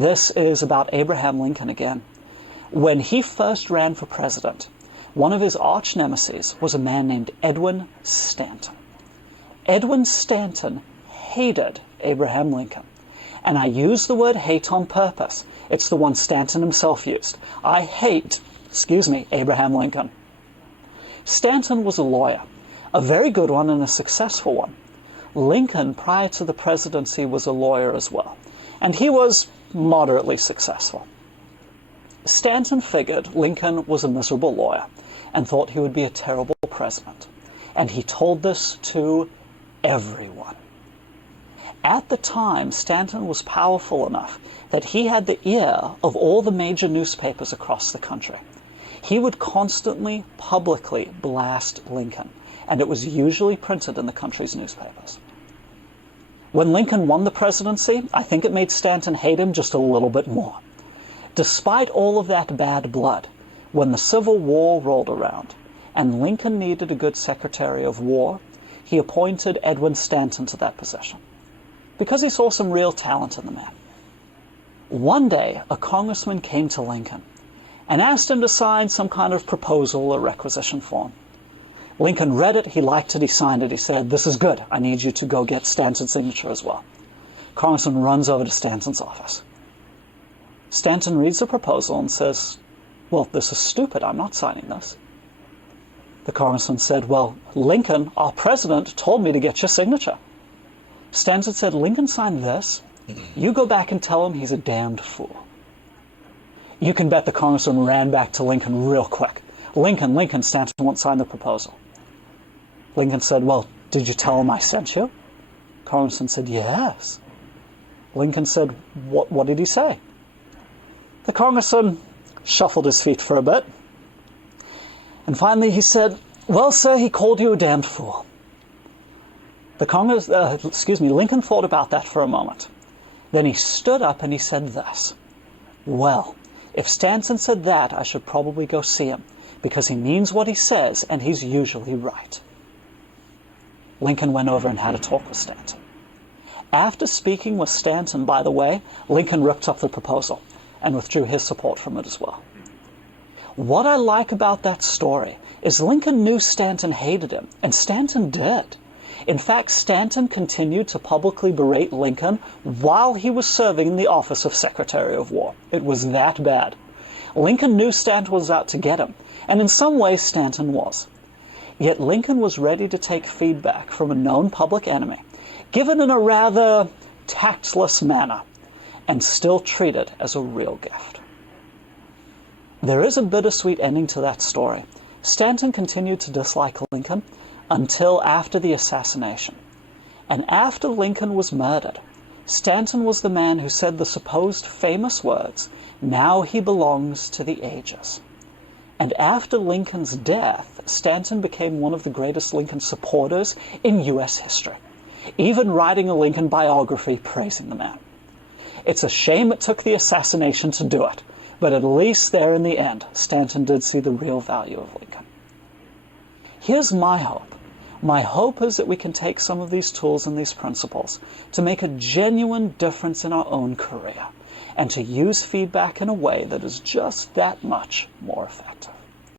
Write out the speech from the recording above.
This is about Abraham Lincoln again. When he first ran for president, one of his arch nemesis was a man named Edwin Stanton. Edwin Stanton hated Abraham Lincoln. And I use the word hate on purpose. It's the one Stanton himself used. I hate, Abraham Lincoln. Stanton was a lawyer, a very good one and a successful one. Lincoln, prior to the presidency, was a lawyer as well, and he was moderately successful. Stanton figured Lincoln was a miserable lawyer and thought he would be a terrible president, and he told this to everyone. At the time, Stanton was powerful enough that he had the ear of all the major newspapers across the country. He would constantly, publicly blast Lincoln, and it was usually printed in the country's newspapers. When Lincoln won the presidency, I think it made Stanton hate him just a little bit more. Despite all of that bad blood, when the Civil War rolled around, and Lincoln needed a good Secretary of War, he appointed Edwin Stanton to that position, because he saw some real talent in the man. One day, a congressman came to Lincoln and asked him to sign some kind of proposal or requisition form. Lincoln read it, he liked it, he signed it. He said, "This is good. I need you to go get Stanton's signature as well." Congressman runs over to Stanton's office. Stanton reads the proposal and says, "Well, this is stupid. I'm not signing this." The congressman said, "Well, Lincoln, our president, told me to get your signature." Stanton said, "Lincoln signed this. You go back and tell him he's a damned fool." You can bet the congressman ran back to Lincoln real quick. Lincoln, Stanton won't sign the proposal." Lincoln said, "Well, did you tell him I sent you?" Congressman said, "Yes." Lincoln said, What did he say?" The congressman shuffled his feet for a bit. And finally he said, "Well, sir, he called you a damned fool." Lincoln thought about that for a moment. Then he stood up and he said this, "Well, if Stanton said that, I should probably go see him, because he means what he says, and he's usually right." Lincoln went over and had a talk with Stanton. After speaking with Stanton, by the way, Lincoln ripped up the proposal and withdrew his support from it as well. What I like about that story is Lincoln knew Stanton hated him, and Stanton did. In fact, Stanton continued to publicly berate Lincoln while he was serving in the office of Secretary of War. It was that bad. Lincoln knew Stanton was out to get him, and in some ways Stanton was. Yet Lincoln was ready to take feedback from a known public enemy, given in a rather tactless manner, and still treat it as a real gift. There is a bittersweet ending to that story. Stanton continued to dislike Lincoln until after the assassination. And after Lincoln was murdered, Stanton was the man who said the supposed famous words, "Now he belongs to the ages." And after Lincoln's death, Stanton became one of the greatest Lincoln supporters in U.S. history, even writing a Lincoln biography praising the man. It's a shame it took the assassination to do it, but at least there in the end, Stanton did see the real value of Lincoln. Here's my hope. My hope is that we can take some of these tools and these principles to make a genuine difference in our own career, and to use feedback in a way that is just that much more effective.